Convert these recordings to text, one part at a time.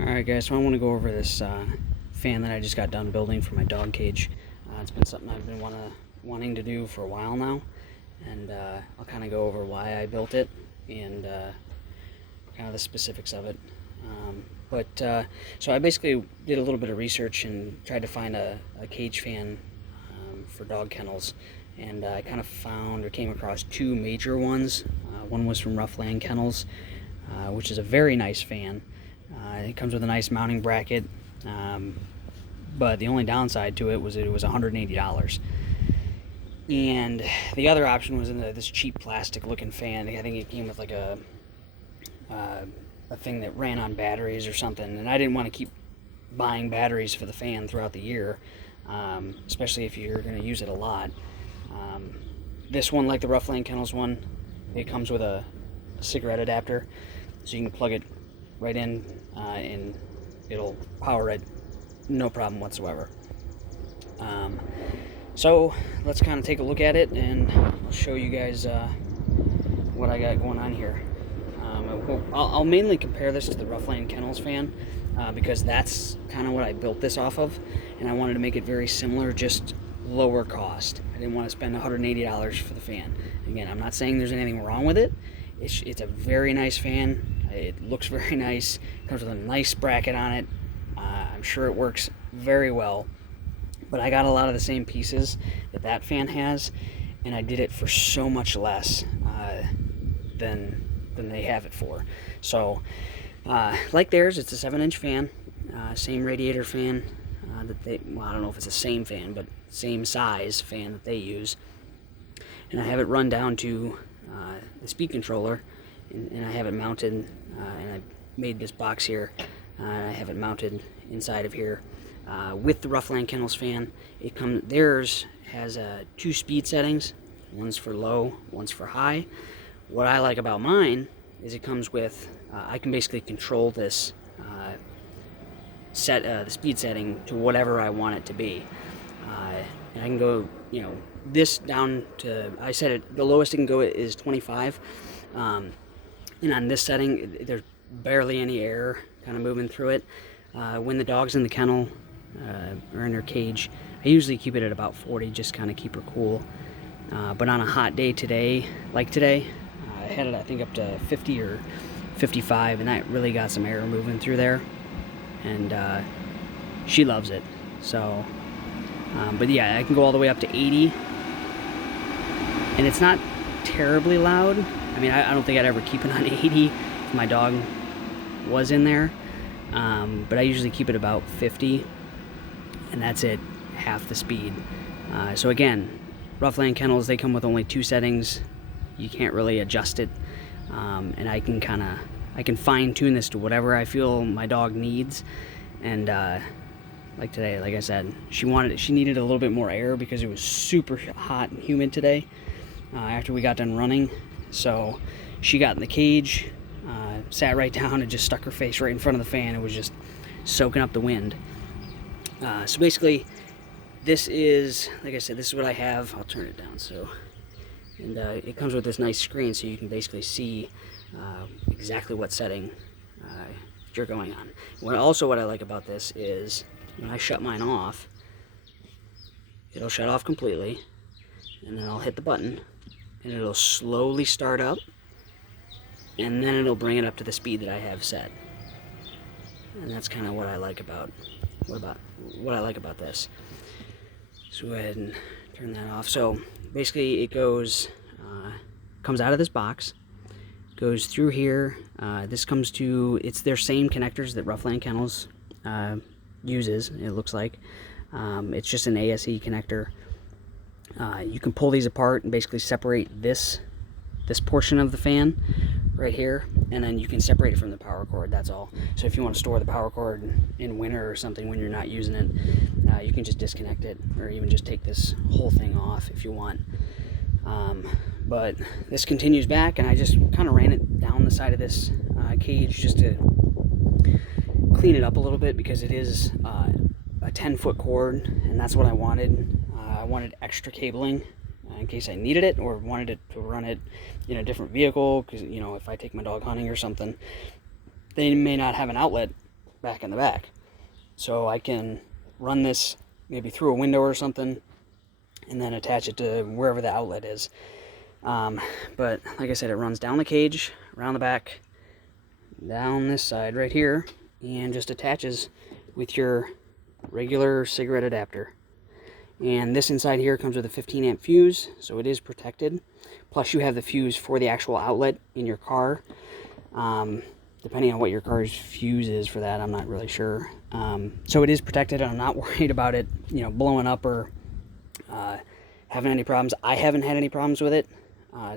Alright guys, so I want to go over this fan that I just got done building for my dog cage. It's been something I've been wanting to do for a while now, and I'll kind of go over why I built it and kind of the specifics of it. So I basically did a little bit of research and tried to find a cage fan for dog kennels, and I kind of found or came across two major ones. One was from Ruff Land Kennels, which is a very nice fan. It comes with a nice mounting bracket, but the only downside to it was $180. And the other option was in this cheap plastic looking fan. I think it came with like a thing that ran on batteries or something, and I didn't want to keep buying batteries for the fan throughout the year, especially if you're going to use it a lot. This one, like the Ruff Land Kennels one, it comes with a cigarette adapter, so you can plug it right in and it'll power it, no problem whatsoever. So let's kind of take a look at it, and I'll show you guys what I got going on here. I'll mainly compare this to the Ruff Land Kennels fan because that's kind of what I built this off of, and I wanted to make it very similar, just lower cost. I didn't want to spend $180 for the fan. Again, I'm not saying there's anything wrong with it. It's a very nice fan. It looks very nice. It comes with a nice bracket on it. I'm sure it works very well. But I got a lot of the same pieces that fan has, and I did it for so much less than they have it for. So, like theirs, it's a 7-inch fan, same radiator fan that they. Well, I don't know if it's the same fan, but same size fan that they use. And I have it run down to the speed controller, and I have it mounted, and I made this box here. I have it mounted inside of here with the Ruff Land Kennels fan. Theirs has 2 speed settings. One's for low, one's for high. What I like about mine is it comes with I can basically control this the speed setting to whatever I want it to be, and I can go, this down to, I set it, the lowest it can go is 25. And on this setting, there's barely any air kind of moving through it. When the dog's in the kennel or in her cage, I usually keep it at about 40, just kind of keep her cool. But on a hot day like today, I had it, I think, up to 50 or 55, and that really got some air moving through there. And she loves it. So, but yeah, I can go all the way up to 80, and it's not terribly loud. I mean, I don't think I'd ever keep it on 80 if my dog was in there, but I usually keep it about 50, and that's it, half the speed. So again, Ruff Land Kennels, they come with only 2 settings. You can't really adjust it, and I can fine-tune this to whatever I feel my dog needs. And like today, like I said, she needed a little bit more air because it was super hot and humid today after we got done running. So she got in the cage, sat right down, and just stuck her face right in front of the fan. It was just soaking up the wind. So basically, this is, like I said, this is what I have. I'll turn it down. And it comes with this nice screen, so you can basically see exactly what setting you're going on. What I like about this is when I shut mine off, it'll shut off completely, and then I'll hit the button, and it'll slowly start up, and then it'll bring it up to the speed that I have set. And that's kind of what I like about what I like about this. So go ahead and turn that off. So basically, it comes out of this box, goes through here. This comes to, it's their same connectors that Ruff Land Kennels uses, it looks like. It's just an ASE connector. You can pull these apart and basically separate this portion of the fan right here, and then you can separate it from the power cord, that's all. So if you want to store the power cord in winter or something when you're not using it, you can just disconnect it, or even just take this whole thing off if you want. But this continues back, and I just kind of ran it down the side of this cage just to clean it up a little bit, because it is a 10-foot cord, and that's what I wanted. I wanted extra cabling in case I needed it, or wanted it to run it in a different vehicle, because if I take my dog hunting or something, they may not have an outlet back in the back. So I can run this maybe through a window or something and then attach it to wherever the outlet is. But like I said, it runs down the cage, around the back, down this side right here, and just attaches with your regular cigarette adapter. And this inside here comes with a 15 amp fuse, so it is protected. Plus you have the fuse for the actual outlet in your car. Depending on what your car's fuse is for that, I'm not really sure. So it is protected, and I'm not worried about it, blowing up or having any problems. I haven't had any problems with it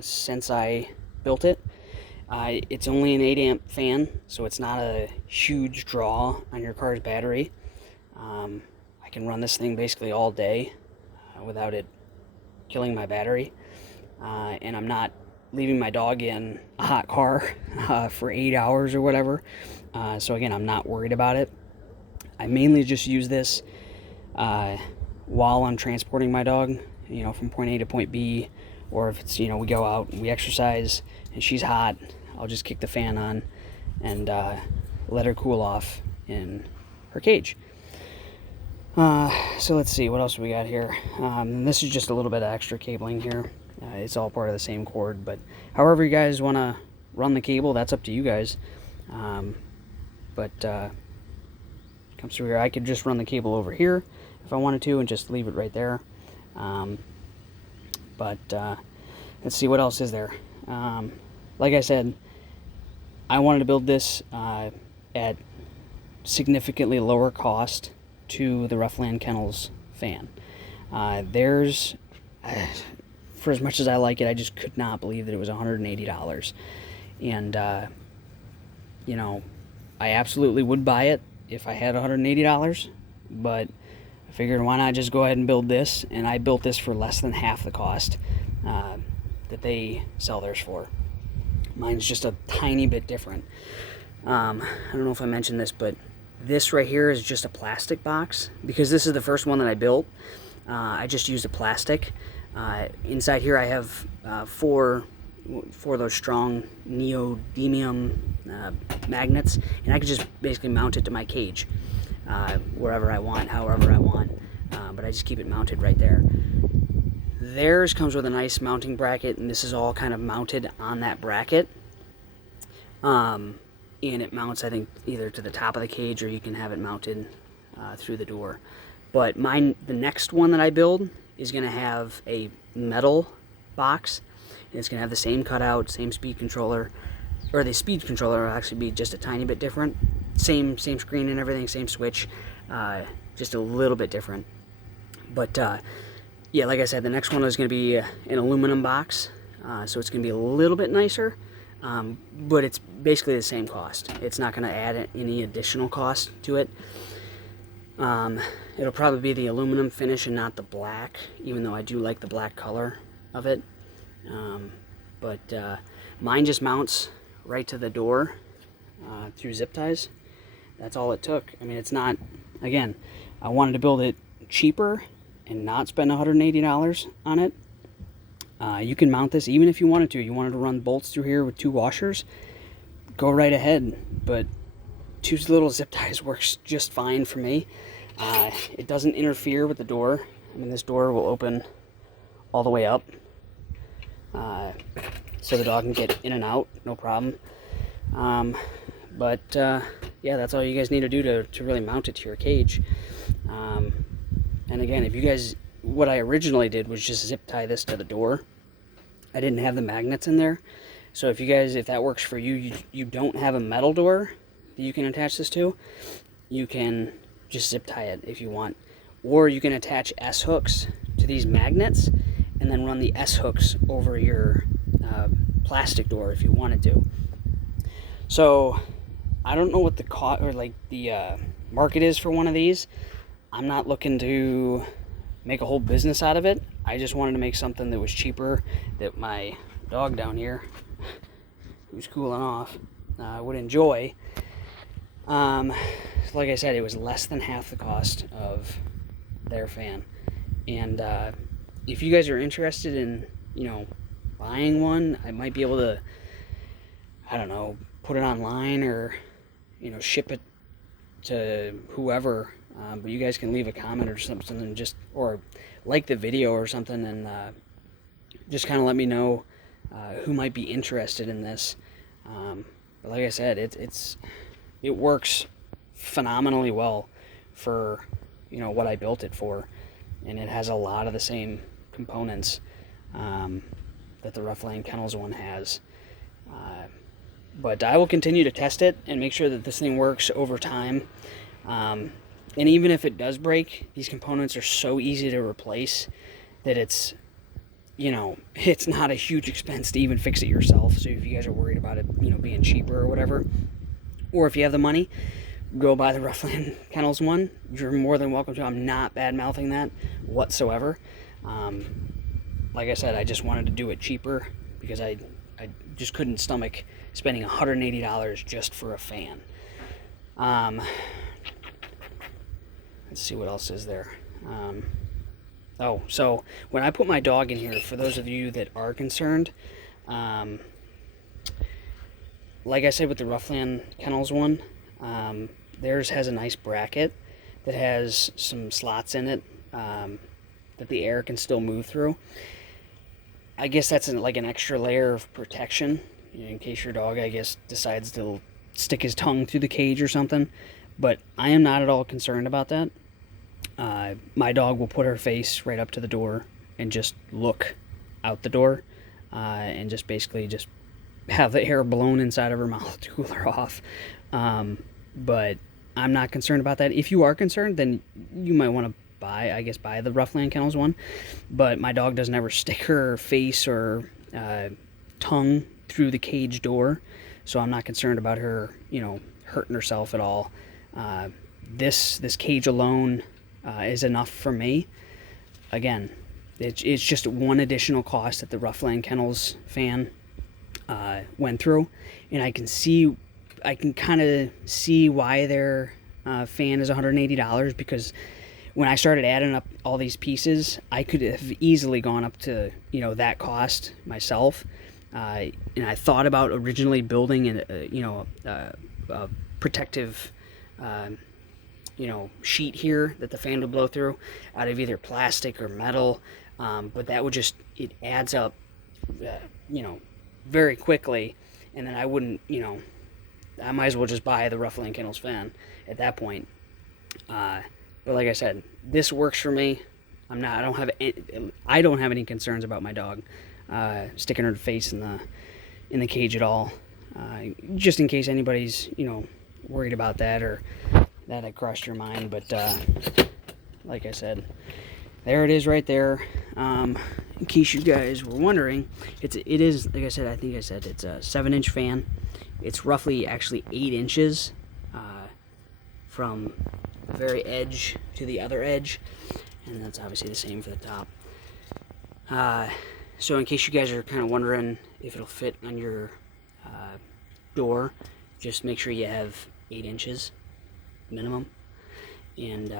since I built it. It's only an 8 amp fan, so it's not a huge draw on your car's battery. I can run this thing basically all day without it killing my battery. And I'm not leaving my dog in a hot car for 8 hours or whatever. So again, I'm not worried about it. I mainly just use this while I'm transporting my dog, from point A to point B, or if it's, we go out and we exercise and she's hot, I'll just kick the fan on and let her cool off in her cage. So let's see, what else we got here? This is just a little bit of extra cabling here. It's all part of the same cord, but however you guys want to run the cable, that's up to you guys. But comes through here. I could just run the cable over here if I wanted to and just leave it right there. But let's see, what else is there? Like I said, I wanted to build this at significantly lower cost to the Ruff Land Kennels fan. There's, for as much as I like it, I just could not believe that it was $180. And, I absolutely would buy it if I had $180, but I figured why not just go ahead and build this, and I built this for less than half the cost that they sell theirs for. Mine's just a tiny bit different. I don't know if I mentioned this, but this right here is just a plastic box, because this is the first one that I built. I just used a plastic. Inside here I have four of those strong neodymium magnets, and I could just basically mount it to my cage wherever I want, however I want, but I just keep it mounted right there. Theirs comes with a nice mounting bracket, and this is all kind of mounted on that bracket. And it mounts, I think, either to the top of the cage, or you can have it mounted through the door. But the next one that I build is going to have a metal box. It's going to have the same cutout, same speed controller, or the speed controller will actually be just a tiny bit different. Same screen and everything, same switch, just a little bit different. But yeah, like I said, the next one is going to be an aluminum box, so it's going to be a little bit nicer. But it's basically the same cost. It's not going to add any additional cost to it. It'll probably be the aluminum finish and not the black, even though I do like the black color of it. But mine just mounts right to the door through zip ties. That's all it took. I mean, it's not, again, I wanted to build it cheaper and not spend $180 on it. You can mount this even if you wanted to. You wanted to run bolts through here with 2 washers, go right ahead. But 2 little zip ties works just fine for me. It doesn't interfere with the door. I mean, this door will open all the way up, so the dog can get in and out, no problem. But yeah, that's all you guys need to do to really mount it to your cage. And again, if you guys, what I originally did was just zip tie this to the door. I didn't have the magnets in there. So if you guys, if that works for you, you don't have a metal door that you can attach this to, you can just zip tie it if you want. Or you can attach S-hooks to these magnets and then run the S-hooks over your plastic door if you wanted to. So I don't know what the cost or like the market is for one of these. I'm not looking to make a whole business out of it. I just wanted to make something that was cheaper, that my dog down here, who's cooling off, would enjoy. Like I said, it was less than half the cost of their fan. And if you guys are interested in, buying one, I might be able to, I don't know, put it online or, ship it to whoever, but you guys can leave a comment or something, and or like the video or something, and just kind of let me know who might be interested in this. But like I said, it works phenomenally well for what I built it for, and it has a lot of the same components that the Ruff Land Kennels one has. But I will continue to test it and make sure that this thing works over time. And even if it does break, these components are so easy to replace that it's not a huge expense to even fix it yourself. So if you guys are worried about it, being cheaper or whatever, or if you have the money, go buy the Ruff Land Kennels one. You're more than welcome to. I'm not bad-mouthing that whatsoever. Like I said, I just wanted to do it cheaper because I just couldn't stomach spending $180 just for a fan. Let's see what else is there. So when I put my dog in here, for those of you that are concerned, like I said with the Ruff Land Kennels one, theirs has a nice bracket that has some slots in it that the air can still move through. I guess that's like an extra layer of protection, in case your dog, I guess, decides to stick his tongue through the cage or something. But I am not at all concerned about that. My dog will put her face right up to the door and just look out the door, and just basically just have the air blown inside of her mouth to cool her off. But I'm not concerned about that. If you are concerned, then you might want to buy the Ruff Land Kennels one. But my dog doesn't ever stick her face or tongue through the cage door, so I'm not concerned about her, hurting herself at all. This cage alone is enough for me. Again, it's just one additional cost that the Ruff Land Kennels fan went through, and I can kind of see why their fan is $180, because when I started adding up all these pieces, I could have easily gone up to that cost myself. And I thought about originally building a protective sheet here that the fan would blow through out of either plastic or metal, but that would it adds up very quickly, and then I wouldn't, I might as well just buy the Ruff Land Kennels fan at that point. But like I said, this works for me. I don't have any concerns about my dog sticking her face in the cage at all. Just in case anybody's worried about that, or that had crossed your mind. But like I said, there it is right there. In case you guys were wondering, it is, like I said, it's a 7-inch fan. It's roughly actually 8 inches from the very edge to the other edge, and that's obviously the same for the top. So in case you guys are kind of wondering if it'll fit on your door, just make sure you have 8 inches minimum, and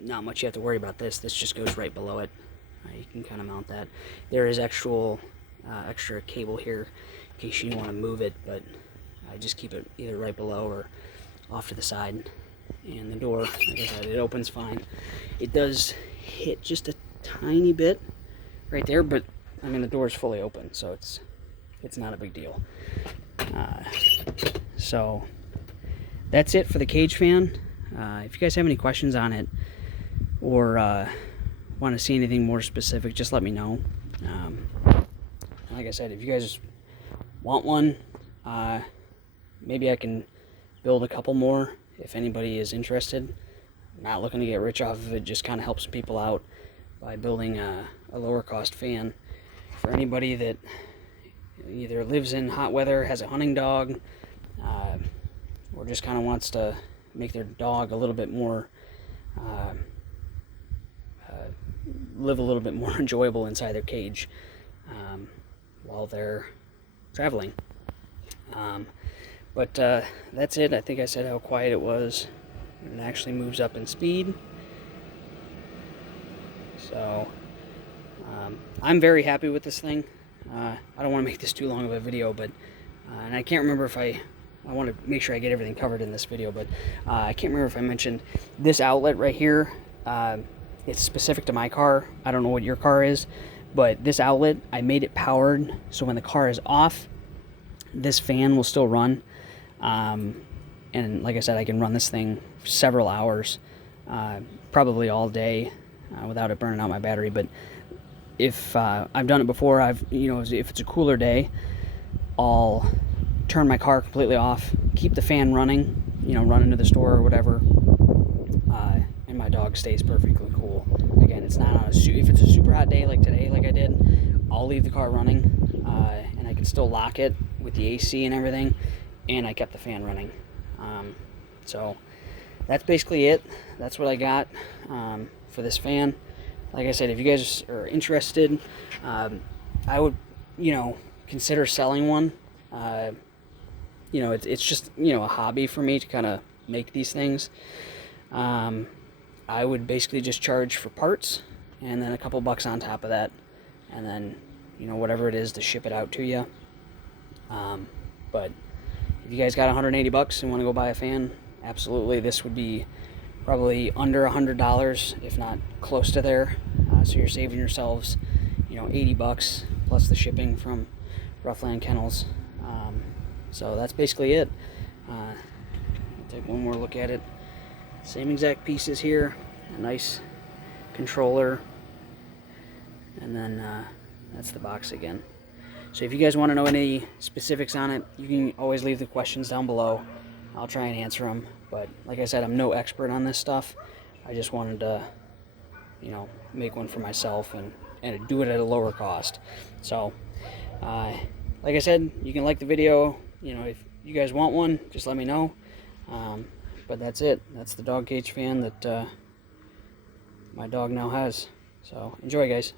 not much you have to worry about this. This just goes right below it. You can kind of mount that. There is extra cable here in case you want to move it, but I just keep it either right below or off to the side. And the door, like I said, it opens fine. It does hit just a tiny bit right there, but I mean the door is fully open, so it's not a big deal. So that's it for the cage fan. If you guys have any questions on it, or want to see anything more specific, just let me know. Like I said, if you guys want one, maybe I can build a couple more if anybody is interested. I'm not looking to get rich off of it, just kind of help some people out by building a lower cost fan for anybody that either lives in hot weather, has a hunting dog, or just kind of wants to make their dog a little bit more live a little bit more enjoyable inside their cage while they're traveling. But that's it. I think I said how quiet it was. It actually moves up in speed. So I'm very happy with this thing. I don't want to make this too long of a video, but and I can't remember if I I want to make sure I get everything covered in this video, but I can't remember if I mentioned this outlet right here. It's specific to my car. I don't know what your car is, but this outlet, I made it powered, so when the car is off, this fan will still run. And like I said, I can run this thing for several hours, probably all day, without it burning out my battery. But if I've done it before, if it's a cooler day, I'll turn my car completely off, keep the fan running, run into the store or whatever, and my dog stays perfectly cool. Again, it's not on if it's a super hot day like today, like I did, I'll leave the car running, and I can still lock it with the AC and everything, and I kept the fan running. So that's basically it. That's what I got for this fan. Like I said, if you guys are interested, I would, consider selling one. It's just, a hobby for me to kind of make these things. I would basically just charge for parts and then a couple bucks on top of that, and then, whatever it is to ship it out to you. But if you guys got 180 bucks and want to go buy a fan, absolutely, this would be probably under $100, if not close to there. So you're saving yourselves, 80 bucks plus the shipping from Ruff Land Kennels. So that's basically it. I'll take one more look at it. Same exact pieces here, a nice controller, and then that's the box again. So if you guys want to know any specifics on it, you can always leave the questions down below. I'll try and answer them. But like I said, I'm no expert on this stuff. I just wanted to, make one for myself and do it at a lower cost. So, like I said, you can like the video. If you guys want one, just let me know. But that's it. That's the dog cage fan that my dog now has. So enjoy, guys.